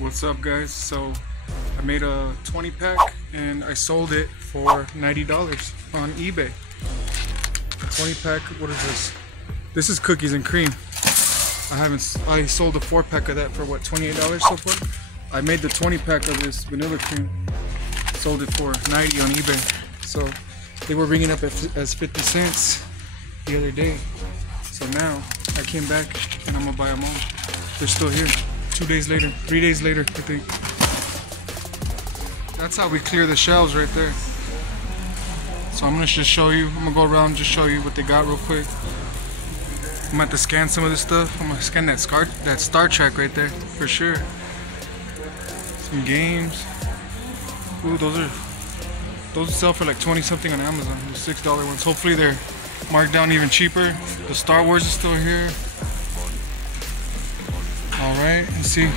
What's up, guys? So I made a 20 pack and I sold it for $90 on eBay. A 20 pack, what is this? This is cookies and cream. I sold a 4-pack of that for what, $28 so far? I made the 20 pack of this vanilla cream, sold it for $90 on eBay. So they were ringing up as 50 cents the other day. So now I came back and I'm gonna buy them all. They're still here. 2 days later, 3 days later, I think. That's how we clear the shelves right there. So I'm gonna just show you. I'm gonna go around and just show you what they got real quick. I'm gonna have to scan some of this stuff. I'm gonna scan that Star Trek right there for sure. Some games. Ooh, those sell for like 20 something on Amazon. The $6 ones. Hopefully they're marked down even cheaper. The Star Wars is still here. Alright, let's see.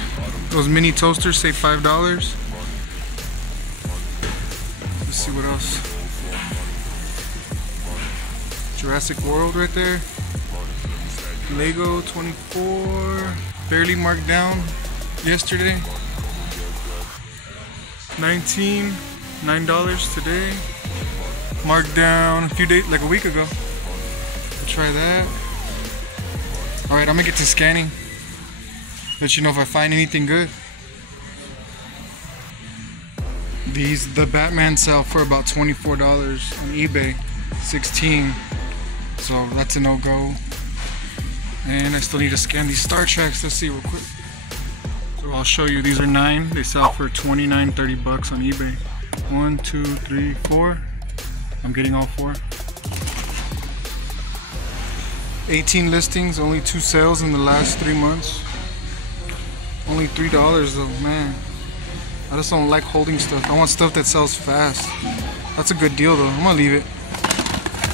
Those mini toasters say $5. Let's see what else. Jurassic World right there. Lego 24. Barely marked down yesterday. $9 today. Marked down a few days, like a week ago. I'll try that. Alright, I'm gonna get to scanning. Let you know if I find anything good. The Batman sell for about $24 on eBay, 16. So that's a no-go. And I still need to scan these Star Treks. Let's see real quick. So I'll show you. These are 9. They sell for $29, $30 on eBay. 1, 2, 3, 4. I'm getting all 4. 18 listings, only 2 sales in the last 3 months. Only $3 though, man. I just don't like holding stuff. I want stuff that sells fast. That's a good deal though. I'm gonna leave it.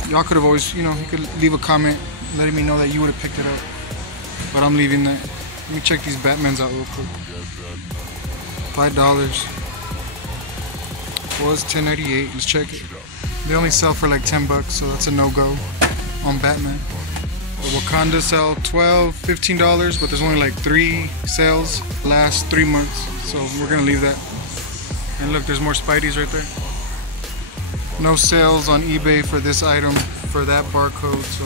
Y'all could have always, you could leave a comment letting me know that you would have picked it up. But I'm leaving that. Let me check these Batmans out real quick. $5. Was $10.98. Let's check it. They only sell for like $10, so that's a no-go on Batman. The Wakanda sell $12, $15, but there's only like 3 sales last 3 months, so we're gonna leave that. And look, there's more Spideys right there. No sales on eBay for this item, for that barcode, so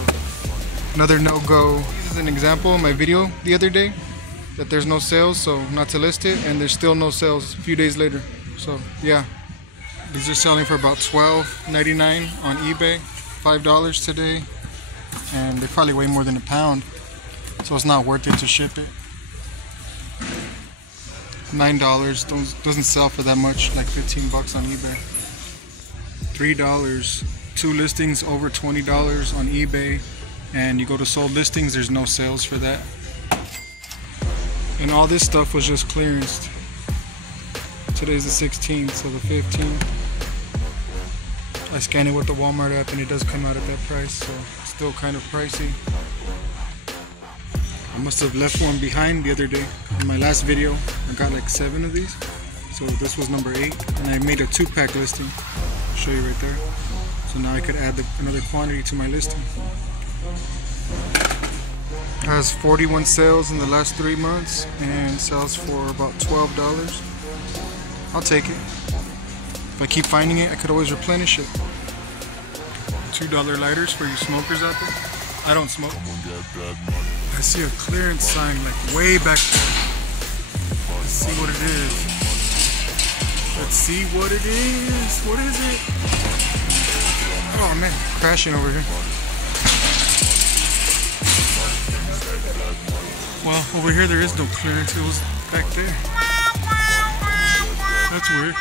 another no-go. This is an example of my video the other day, that there's no sales, so not to list it, and there's still no sales a few days later. So yeah, these are selling for about $12.99 on eBay, $5 today. And they probably weigh more than a pound, so it's not worth it to ship it. $9 doesn't sell for that much, like $15 on eBay. $3, 2 listings over $20 on eBay, and you go to sold listings, there's no sales for that. And all this stuff was just clearanced. Today's the 16th, so the 15th. I scanned it with the Walmart app and it does come out at that price, so it's still kind of pricey. I must have left one behind the other day. In my last video, I got like 7 of these. So this was number 8, and I made a 2-pack listing. I'll show you right there. So now I could add another quantity to my listing. It has 41 sales in the last 3 months and sells for about $12. I'll take it. If I keep finding it, I could always replenish it. $2 lighters for you smokers out there. I don't smoke. I see a clearance sign like way back there. Let's see what it is. Let's see what it is. What is it? Oh man, crashing over here. Well, over here there is no clearance. It was back there. That's weird.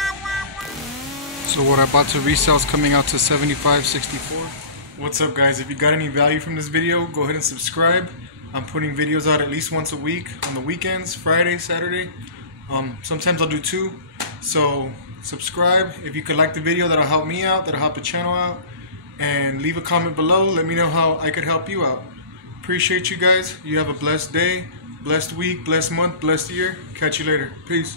So what I bought to resell is coming out to $75.64. What's up, guys? If you got any value from this video, go ahead and subscribe. I'm putting videos out at least once a week on the weekends, Friday, Saturday. Sometimes I'll do 2. So subscribe. If you could like the video, that'll help me out, that'll help the channel out. And leave a comment below. Let me know how I could help you out. Appreciate you guys. You have a blessed day, blessed week, blessed month, blessed year. Catch you later. Peace.